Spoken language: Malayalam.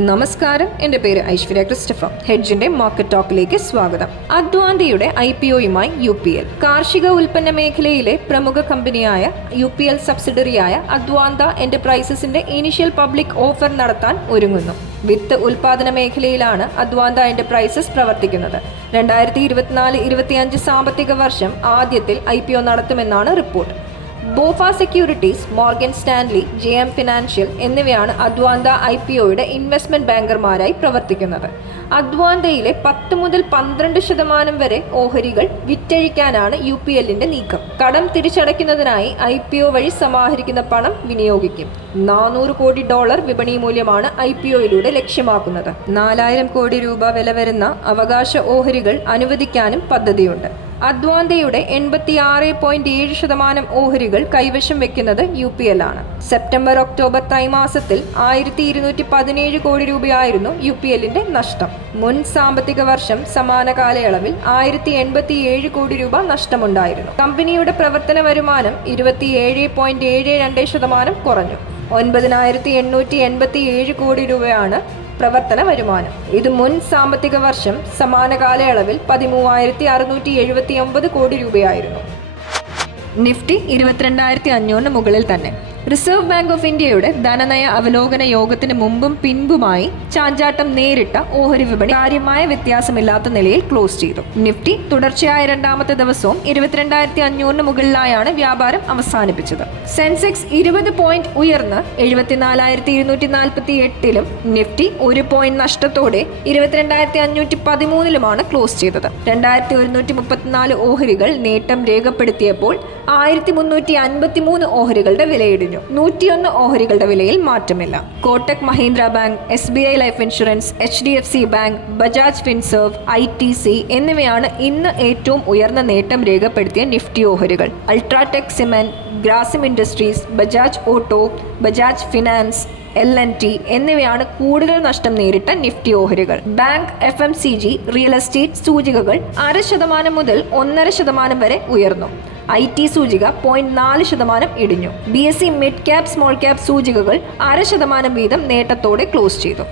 നമസ്കാരം, എൻ്റെ പേര് ഐശ്വര്യ ക്രിസ്റ്റഫർ. ഹെഡ്ജിന്റെ മാർക്കറ്റ് ടോക്കിലേക്ക് സ്വാഗതം. അദ്വാന്തയുടെ IPOയുമായി UPL. കാർഷിക ഉൽപ്പന്ന മേഖലയിലെ പ്രമുഖ കമ്പനിയായ UPL സബ്സിഡറിയായ അദ്വാന്ത എന്റർപ്രൈസസിന്റെ ഇനിഷ്യൽ പബ്ലിക് ഓഫർ നടത്താൻ ഒരുങ്ങുന്നു. വിത്ത് ഉൽപാദന മേഖലയിലാണ് അദ്വാന്ത എന്റർപ്രൈസസ് പ്രവർത്തിക്കുന്നത്. 2024-25 സാമ്പത്തിക വർഷം ആദ്യത്തിൽ IPO നടത്തുമെന്നാണ് report. BofA securities, Morgan Stanley, JM financial എന്നിവയാണ് അദ്വാന്ത IPOയുടെ ഇൻവെസ്റ്റ്മെന്റ് ബാങ്കർമാരായി പ്രവർത്തിക്കുന്നത്. അദ്വാന്തയിലെ 10 മുതൽ 12% വരെ ഓഹരികൾ വിറ്റഴിക്കാനാണ് UPLന്റെ നീക്കം. കടം തിരിച്ചടയ്ക്കുന്നതിനായി IPO വഴി സമാഹരിക്കുന്ന പണം വിനിയോഗിക്കും. $400 കോടി വിപണി മൂല്യമാണ് IPOയിലൂടെ ലക്ഷ്യമാക്കുന്നത്. 4000 കോടി രൂപ വില വരുന്ന അവകാശ ഓഹരികൾ അനുവദിക്കാനും പദ്ധതിയുണ്ട്. അദ്വാന്തയുടെ 86.7% ഓഹരികൾ കൈവശം വെക്കുന്നത് UPL ആണ്. സെപ്റ്റംബർ-ഒക്ടോബർ ത്രൈമാസത്തിൽ 1217 കോടി രൂപയായിരുന്നു UPLന്റെ നഷ്ടം. മുൻ സാമ്പത്തിക വർഷം സമാന കാലയളവിൽ 1087 കോടി രൂപ നഷ്ടമുണ്ടായിരുന്നു. കമ്പനിയുടെ പ്രവർത്തന വരുമാനം 27.72% കുറഞ്ഞു. 9887 കോടി രൂപയാണ് പ്രവർത്തന വരുമാനം. ഇത് മുൻ സാമ്പത്തിക വർഷം സമാന കാലയളവിൽ 13,679 കോടി രൂപയായിരുന്നു. നിഫ്റ്റി 22,500 മുകളിൽ തന്നെ. റിസർവ് ബാങ്ക് ഓഫ് ഇന്ത്യയുടെ ധനനയ അവലോകന യോഗത്തിന് മുമ്പും പിൻപുമായി ചാഞ്ചാട്ടം നേരിട്ട ഓഹരി വിപണി കാര്യമായ വ്യത്യാസമില്ലാത്ത നിലയിൽ ക്ലോസ് ചെയ്തു. നിഫ്റ്റി തുടർച്ചയായ രണ്ടാമത്തെ ദിവസവും 22,500 മുകളിലായാണ് വ്യാപാരം അവസാനിപ്പിച്ചത്. സെൻസെക്സ് 20 പോയിന്റ് ഉയർന്ന് 74,248-ലും നിഫ്റ്റി 1 പോയിന്റ് നഷ്ടത്തോടെ 22,513-ലുമാണ് ക്ലോസ് ചെയ്തത്. 2,134 ഓഹരികൾ നേട്ടം രേഖപ്പെടുത്തിയപ്പോൾ 1,353 ഓഹരികളുടെ വിലയിടിഞ്ഞു. 101 ഓഹരികളുടെ വിലയിൽ മാറ്റമില്ല. Kotak Mahindra bank, SBI life insurance, HDFC bank, Bajaj Finserv, ITC എന്നിവയാണ് ഇന്ന് ഏറ്റവും ഉയർന്ന നേട്ടം രേഖപ്പെടുത്തിയ നിഫ്റ്റി ഓഹരികൾ. UltraTech cement, Grasim industries, Bajaj auto, Bajaj finance, LNT എന്നിവയാണ് കൂടുതൽ നഷ്ടം നേരിട്ട നിഫ്റ്റി ഓഹരികൾ. ബാങ്ക്, FMCG, റിയൽ എസ്റ്റേറ്റ് സൂചികകൾ 0.5% മുതൽ 1.5% വരെ ഉയർന്നു. IT സൂചിക 0.4% ഇടിഞ്ഞു. BSE mid cap, small cap സൂചികകൾ 0.5% വീതം നേട്ടത്തോടെ ക്ലോസ് ചെയ്തു.